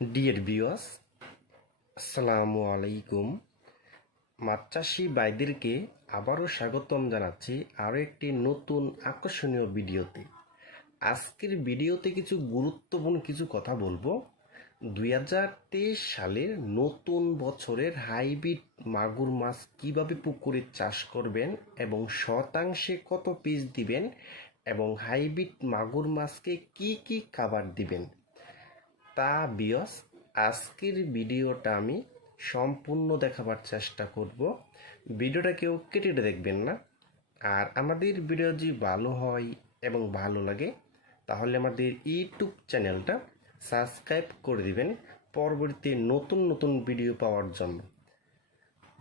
Dear viewers, আসসালামু আলাইকুম। মাছ চাষি ভাইদেরকে আবারও স্বাগতম জানাচ্ছি আরও একটি নতুন আকর্ষণীয় ভিডিওতে। আজকের ভিডিওতে কিছু গুরুত্বপূর্ণ কিছু কথা বলবো। 2023 সালের নতুন বছরের হাইব্রিড মাগুর মাছ কিভাবে পুকুরে চাষ করবেন এবং শতাংশে কত পিস দিবেন এবং হাইব্রিড মাগুর মাছকে কি কি খাবার দিবেন তা ভিউয়ার্স আজকের ভিডিওটা আমি সম্পূর্ণ দেখাবার চেষ্টা করব। ভিডিওটা কেউ কেটে দেখবেন না। আর আমাদের ভিডিও যদি ভালো হয় এবং ভালো লাগে তাহলে আমাদের ইউটিউব চ্যানেলটা সাবস্ক্রাইব করে দিবেন পরবর্তী নতুন নতুন ভিডিও পাওয়ার জন্য।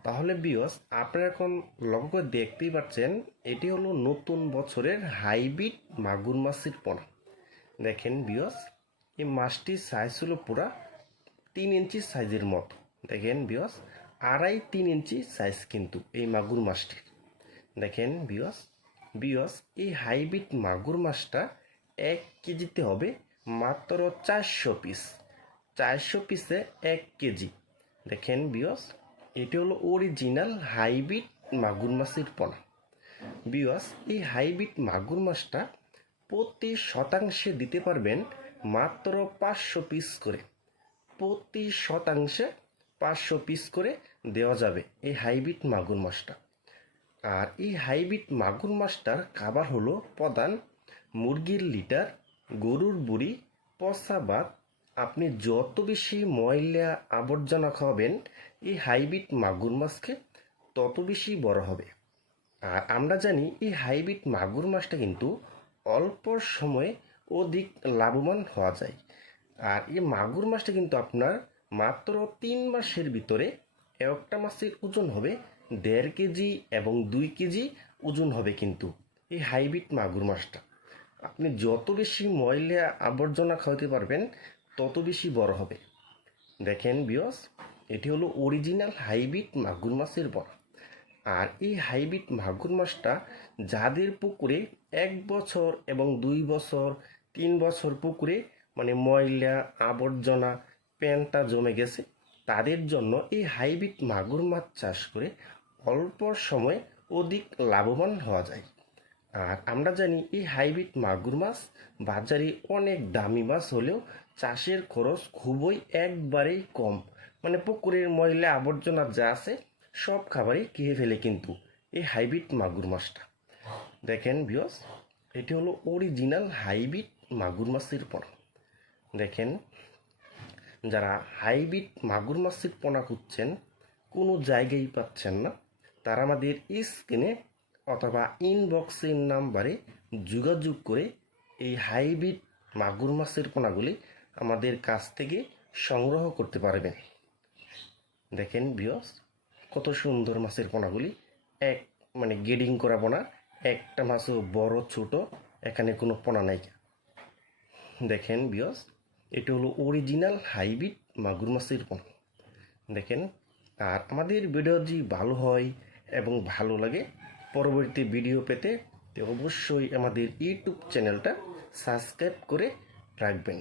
তাহলে ভিউয়ার্স আপনারা এখন লক্ষ্য করে দেখতেই পাচ্ছেন এটি হলো নতুন বছরের হাইব্রিড মাগুর মাছের পোনা। দেখেন ভিউয়ার্স, এই মাছটির সাইজ হলো পুরা 3 ইঞ্চি সাইজের মতো। দেখেন ভিউয়ার্স, 2.5-3 ইঞ্চি সাইজ কিন্তু এই মাগুর মাছটির। দেখেন ভিউয়ার্স এই হাইব্রিড মাগুর মাছটা 1 কেজিতে হবে মাত্র 400 পিস। 400 পিসে 1 কেজি। দেখেন ভিউয়ার্স, এটি হলো অরিজিনাল হাইব্রিড মাগুর মাছের পোনা। ভিউয়ার্স এই হাইব্রিড মাগুর মাছটা প্রতি শতাংশে দিতে পারবেন মাত্র 500 পিস করে। প্রতি শতাংশে 500 পিস করে দেওয়া যাবে এই হাইব্রিড মাগুর মাছটা। আর এই হাইব্রিড মাগুর মাছটার খাবার হলো প্রধান মুরগির লিটার, গরুর বুড়ি, পচা ভাত। আপনি যত বেশি ময়লা আবর্জনা খাওয়াবেন এই হাইব্রিড মাগুর মাছকে তত বেশি বড় হবে। আর আমরা জানি এই হাইব্রিড মাগুর মাছটা কিন্তু অল্প সময়ে অধিক লাভবান হওয়া যায়। আর এই মাগুর মাছটা কিন্তু আপনার মাত্র 3 মাসের ভিতরে একটা মাছের ওজন হবে 1.5 কেজি এবং 2 কেজি ওজন হবে কিন্তু এই হাইব্রিড মাগুর মাছটা। আপনি যত বেশি ময়লা আবর্জনা খাওয়াতে পারবেন তত বেশি বড় হবে। দেখেন ভিউয়ার্স, এটি হলো অরিজিনাল হাইব্রিড মাগুর মাছের বড়। আর এই হাইব্রিড মাগুর মাছটা যাদের পুকুরে 1 বছর এবং 2 বছর 3 বছর পুকুরে ময়লা আবর্জনা প্যান্টা জমে গেছে তাদের জন্য এই হাইব্রিড মাগুর মাছ চাষ করে অল্প সময়ে অধিক লাভবান হওয়া যায়। আর আমরা জানি এই হাইব্রিড মাগুর মাছ বাজারে অনেক দামি মাছ হলেও চাষের খরচ খুবই একবারেই কম। পুকুরের ময়লা আবর্জনা যা আছে সব খাবারই খেয়ে ফেলে কিন্তু এই হাইব্রিড মাগুর মাছটা। দেখেন ভিউয়ার্স, এটি হলো অরিজিনাল হাইব্রিড মাগুর মাছের পোনা। দেখেন, যারা হাইব্রিড মাগুর মাছের পোনা খুঁজছেন কোনো জায়গায় পাচ্ছেন না তারা আমাদের স্ক্রিনে অথবা ইনবক্সের নাম্বারে যোগাযোগ করে এই হাইব্রিড মাগুর মাছের পোনাগুলি আমাদের কাছ থেকে সংগ্রহ করতে পারবেন। দেখেন ভিউয়ার্স, কত সুন্দর মাছের পোনাগুলি। এক গেডিং করা পোনা, একটা মাছও বড় ছোট এখানে কোনো পোনা নাই। দেখেন ভিউয়ার্স, এটা হলো অরিজিনাল হাইব্রিড মাগুর মাছের পোনা। দেখেন, আর আমাদের ভিডিও যদি ভালো হয় এবং ভালো লাগে পরবর্তী ভিডিও পেতে অবশ্যই আমাদের ইউটিউব চ্যানেলটা সাবস্ক্রাইব করে রাখবেন।